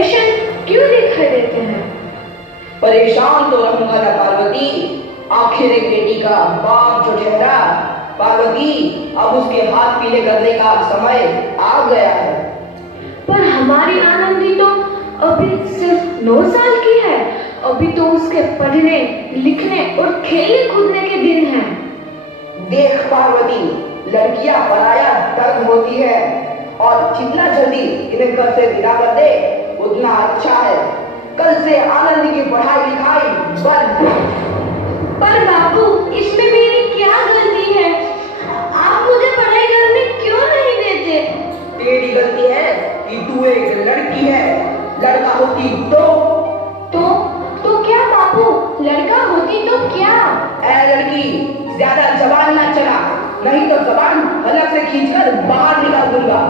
Expression क्यों दिखाई देते हैं? परेशान तो रहूंगा ना पार्वती, आखिर एक बेटी का बाप जो ठहरा। पार्वती, अब उसके हाथ पीले करने का समय आ गया है। पर हमारी आनंदी तो अभी सिर्फ 9 साल की है। अभी तो उसके पढ़ने लिखने और खेलने कूदने के दिन हैं। देख पार्वती, लड़कियां पराया धर्म होती है और जितना जल्दी इन्हें घर से विदा कर दे उतना अच्छा है। कल से आनंद की पढ़ाई लिखाई बंद। पर बाबू, इसमें मेरी क्या गलती है? आप मुझे पढ़ाई करने क्यों नहीं देते? तेरी गलती है कि तू एक लड़की है। लड़का होती तो क्या बाबू? लड़का होती तो क्या? ऐ लड़की, ज्यादा जबान ना चला, नहीं तो जबान हलक से खींचकर बाहर निकाल दूंगा।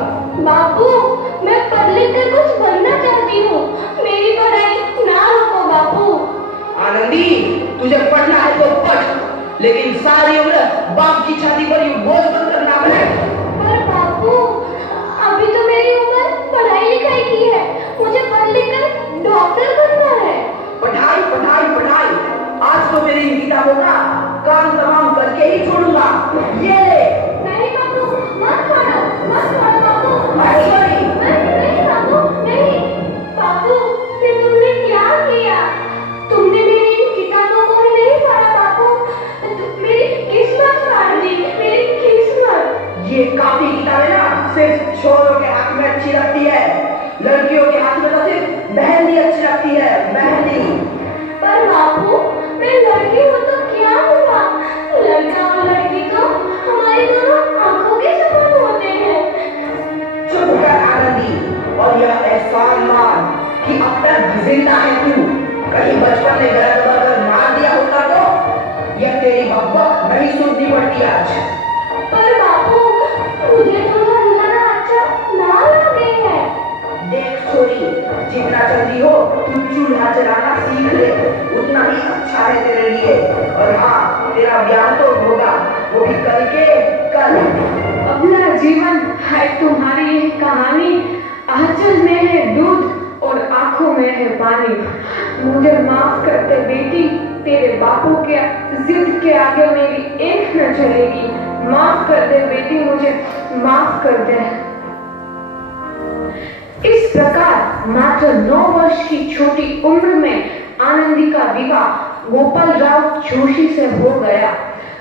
बाबू, मैं पढ़ लिख कर कुछ बनना चाहती हूँ। मेरी पढ़ाई ना रोको बाबू। आनंदी, तुझे पढ़ना है तो पढ़, लेकिन सारी उम्र बाप की छाती पर यूं बोझ बनकर ना बैठ। पर बाबू, अभी तो मेरी उम्र पढ़ाई लिखाई की है। मुझे पढ़ लिख कर डॉक्टर बनना है। पढ़ाई पढ़ाई पढ़ाई, आज तो मेरी किताबों का काम तमाम करके ही छोड़ूंगा। ये ले। नहीं बाबू, मत पढ़ो बाबू। महेश्वरी, नहीं बाबू, नहीं। बाबू, ये तुमने क्या किया? तुमने मेरी इन किताबों को ही नहीं पढ़ा बाबू। मेरी किस्मत फाड़ दी, मेरी किस्मत। ये काफी किताबें ना सिर्फ छोरों के हाथ में अच्छी लगती है, लड़कियों के हाथ में तो सिर्फ मेहंदी अच्छी लगती है, मेहंदी। पर बाबू, मैं लड़की हूँ तो क्या हुआ? लड़का और लड़की तो हमारी दोनों आंखों के समान होते हैं। चुप कर आनंदी, और यह एहसान मान कि अब तक जिंदा है तू। कहीं बचपन में गला दबाकर मार दिया होता तो यह तेरी बकबक नहीं सुननी पड़ती आज। पर बाबू, मुझे तो धरना अच्छा ना लगे है। देख छोरी, जितना जल्दी हो तू चूल्हा जलाना सीख ले, उतना ही अच्छा है तेरे लिए। और हाँ, तेरा ब्याह तो होगा, वो भी कल के कल। अगला जीवन है तुम्हारी यह कहानी। आंचल में है दूध और आंखों में है पानी। मुझे माफ कर दे बेटी, तेरे बापू के जिद के आगे मेरी एक न चलेगी। माफ कर दे बेटी, मुझे माफ कर दे। इस प्रकार मात्र 9 वर्ष की छोटी उम्र में आनंदी का विवाह गोपाल राव जोशी से हो गया।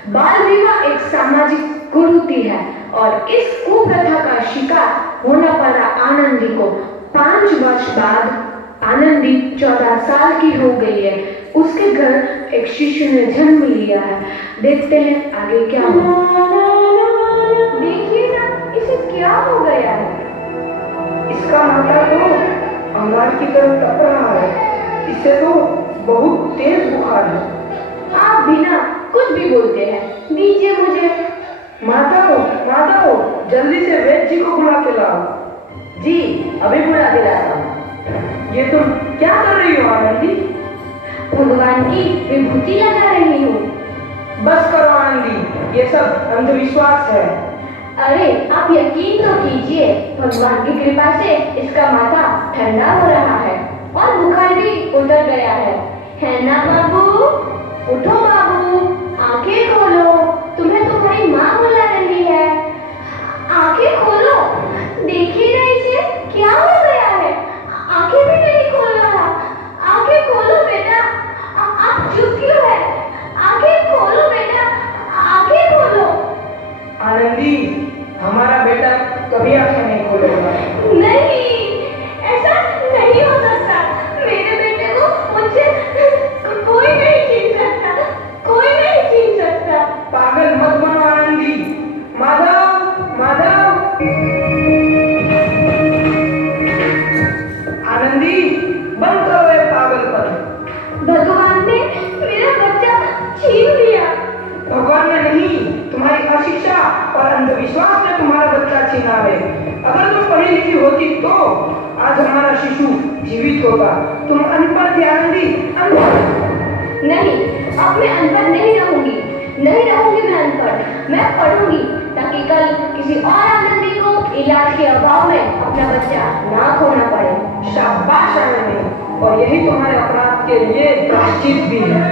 बाल विवाह एक सामाजिक कुरीति है और इस कुप्रथा का शिकार होना पड़ा आनंदी को। 5 वर्ष बाद आनंदी 14 साल की हो गई है। उसके घर एक शिशु ने जन्म लिया है। देखते हैं आगे क्या होगा। देखिए ना, इसे क्या हो गया है? इसका माथा तो अंगार की तरफ तप रहा है। इससे तो बहुत तेज बुखार है। आप बिना कुछ भी बोलते हैं, दीजिए मुझे। माता हो, जल्दी से वैद्य जी को बुला के लाओ। जी, अभी बुला के लाता हूँ। ये तुम क्या कर रही हो आनंदी? भगवान की विभूति लगा रही हूँ। बस करो आनंदी, ये सब अंधविश्वास है। अरे आप यकीन तो कीजिए, भगवान की कृपा से इसका माथा ठंडा हो रहा है और बुखार भी उतर गया है ना बाबू? उठो बाबू, आंखें खोलो, तुम्हें तुम्हारी माँ बुला रही है। आंखें खोलो, देखिए ना इसे क्या हो गया है। आंखें भी नहीं खोल रहा। आंखें खोलो बेटा। आप चुप क्यों है? आंखें खोलो बेटा, आंखें खोलो। आनंदी, हमारा बेटा कभी आंखें नहीं खोलेगा। नहीं, ऐसा नहीं हो सकता। मेरे बेटे को मुझसे कोई नहीं छीन सकता, कोई नहीं छीन सकता। पागल मत बनो आनंदी। माधव, आनंदी, बंद करो ये पागलपन। भगवान ने मेरा बच्चा छीन लिया। भगवान ने नहीं, तुम्हारी अशिक्षा और अंधविश्वास ने तुम्हारा बच्चा छीना है। अगर तुम पढ़ी लिखी होती तो आज हमारा शिशु जीवित होगा। तुम अनपढ़ थी आनंदी, अनपढ़। नहीं, अब मैं अनपढ़ नहीं रहूंगी। मैं अनपढ़। मैं पढ़ूंगी ताकि कल किसी और आनंदी को इलाज के अभाव में अपना बच्चा ना खोना पड़े। शाबाश और यही तुम्हारे अपराध के लिए प्रायश्चित भी है।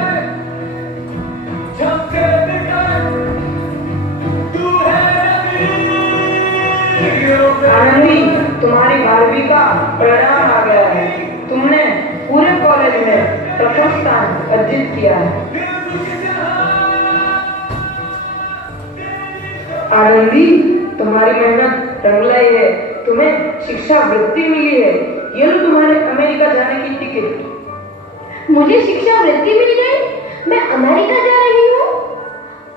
आनंदी, तुम्हारी 12वीं का परिणाम आ गया है। तुमने पूरे कॉलेज में प्रथम स्थान अर्जित किया है। आनंदी, तुम्हारी मेहनत रंग लाई है। तुम्हें शिक्षा वृत्ति मिली है। ये लो तुम्हारे अमेरिका जाने की टिकट। मुझे शिक्षा वृत्ति मिल गई, मैं अमेरिका जा रही हूँ।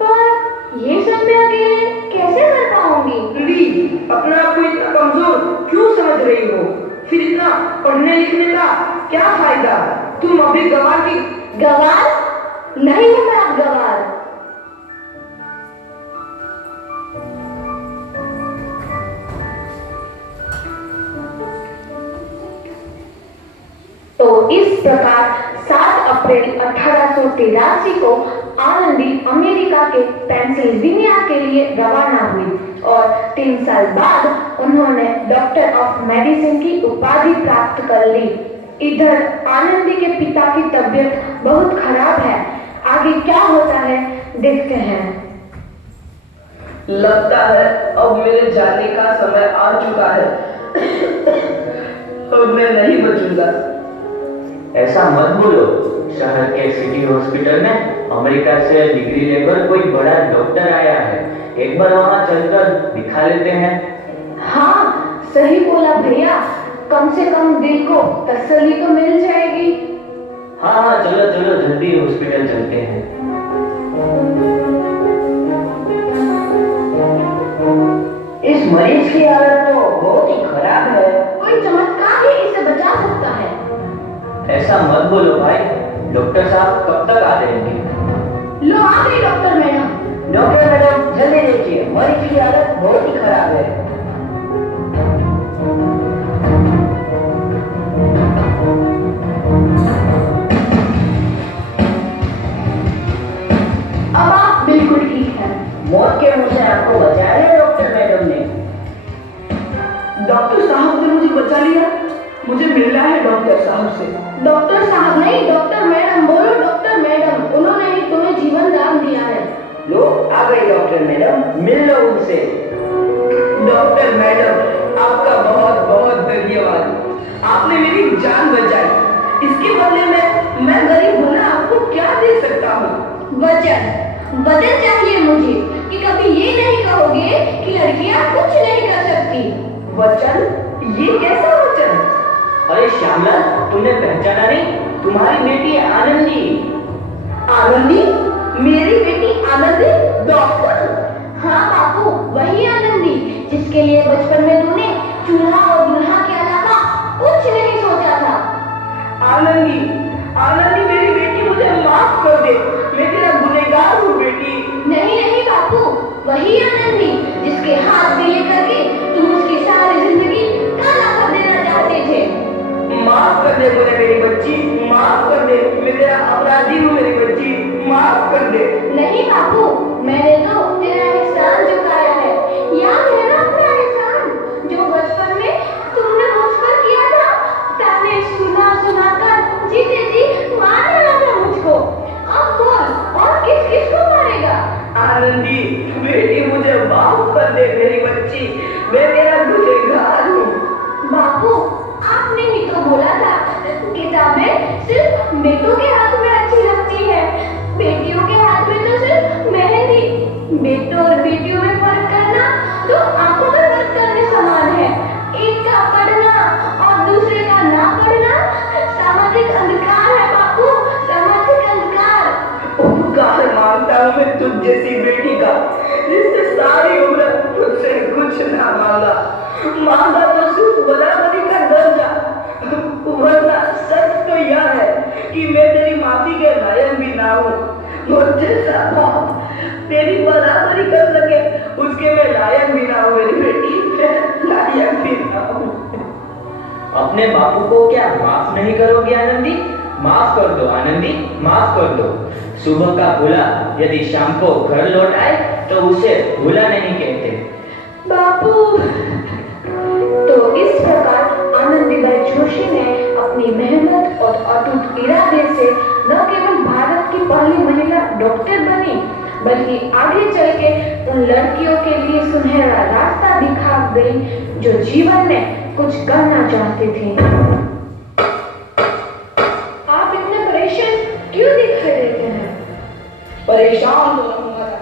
पर ये सब मैं अकेले कैसे कर पाऊंगी? ली, अपने आप को इतना कमजोर क्यों समझ रही हो? फिर इतना पढ़ने लिखने का क्या फायदा? तुम अभी गवार की गवार नहीं हूँ मैं अब गवार। तो इस प्रकार 7 अप्रैल 1883 को आनंदी अमेरिका के पेंसिल्वेनिया के लिए रवाना हुई और 3 साल बाद उन्होंने डॉक्टर ऑफ मेडिसिन की उपाधि प्राप्त कर ली। इधर आनंदी के पिता की तबीयत बहुत खराब है। आगे क्या होता है देखते हैं। लगता है अब मेरे जाने का समय आ चुका है। अब मैं नहीं बचूंगा। ऐसा मत बोलो। शहर के सिटी हॉस्पिटल में अमेरिका से डिग्री लेकर कोई बड़ा डॉक्टर आया है। एक बार वहां चलकर दिखा लेते हैं। हाँ, सही बोला भैया। कम से कम दिल को तसल्ली तो मिल जाएगी। हाँ, चलो चलो जल्दी हॉस्पिटल चलते हैं। इस मरीज की हालत तो बहुत ही खराब है। कोई चमत्कार ही इसे बचा सकता है। ऐसा मत बोलो भाई। डॉक्टर साहब कब तक आ जाएंगे? लो आ गई डॉक्टर मैडम। डॉक्टर मैडम जल्दी देखिए, मरीज की हालत बहुत ही खराब है। अब आप बिल्कुल ठीक हैं। मौत के मुंह से आपको बचाया है डॉक्टर मैडम ने। डॉक्टर साहब ने मुझे बचा लिया। मुझे मिलना है डॉक्टर साहब से। डॉक्टर साहब नहीं, डॉक्टर मैडम बोलो। डॉक्टर मैडम, उन्होंने ही तुम्हें जीवन दान दिया है। लो आ गई डॉक्टर मैडम, मिल लो उनसे। डॉक्टर मैडम आपका बहुत बहुत धन्यवाद। आपने मेरी जान बचाई। इसके बदले में मैं गरीब होना आपको क्या दे सकता हूँ? वचन चाहिए मुझे कि कभी ये नहीं कहोगे कि लड़कियां कुछ नहीं कर सकती। वचन? ये कैसा वचन? अरे श्यामलाल, तुमने पहचाना नहीं? तुम्हारी बेटी आनंदी। आनंदी? मेरी बेटी आनंदी? डॉक्टर? हाँ बापू, वही आनंदी जिसके लिए बचपन में तूने चूल्हा और दूल्हा के अलावा कुछ नहीं सोचा था। आनंदी, आनंदी मेरी बेटी, मुझे माफ कर दे। मैं तेरा गुनहगार हूँ बेटी। नहीं नहीं बापू, वही आनंदी जिसके हाथ से लेकर के तुम उसकी सारी जिंदगी काला कर देना चाहते थे। माफ कर दे मुझे मेरी बच्ची, माफ कर दे। मैं तेरा अपराधी हूँ मेरी बच्ची, माफ कर दे। नहीं बापू, मैंने तो तेरा एहसान चुकाया है। याद है ना अपना एहसान जो बचपन में तुमने मुझ पर किया था? ताने सुना सुना कर जीते जी मार डाला था मुझको। अब बोल, और किस किस को मारेगा? आनंदी बेटी, मुझे माफ कर दे मेरी बच्ची। मैं तेरा गुनहगार हूँ। बापू, आपने ही तो बोला था किताबें सिर्फ बेटों के हाथ में अच्छी लगती है, बेटियों के हाथ में तो सिर्फ मेहंदी। बेटों और बेटियों में फर्क करना तो आंखों में फर्क करने समान है। एक का पढ़ना और दूसरे का ना पढ़ना सामाजिक अंधकार है बापू, सामाजिक अंधकार। उपकार मांगता हूँ मैं तुझ जैसी बेटी का, जिससे सारी उम्र तुझसे कुछ ना मांगा। मांगा तो सिर्फ बराबरी का दर्जा। वरना सच तो यह है कि मैं तेरी माफी के लायक भी ना हूँ। और जैसा बाप तेरी बराबरी कर सके उसके मैं लायक भी ना हूँ मेरी बेटी, मैं लायक भी ना हूँ। अपने बापू को क्या माफ नहीं करोगे आनंदी? माफ कर दो आनंदी, माफ कर दो। सुबह का भूला यदि शाम को घर लौट आए तो उसे भूला नहीं कहते। बापू। तो इस प्रकार आनंदीबाई जोशी ने अपनी मेहनत और वाली महिला डॉक्टर बनी, बल्कि आगे चल के उन लड़कियों के लिए सुनहरा रास्ता दिखा गई जो जीवन में कुछ करना चाहती थी। आप इतने परेशान क्यों दिखाई देते हैं? परेशान तो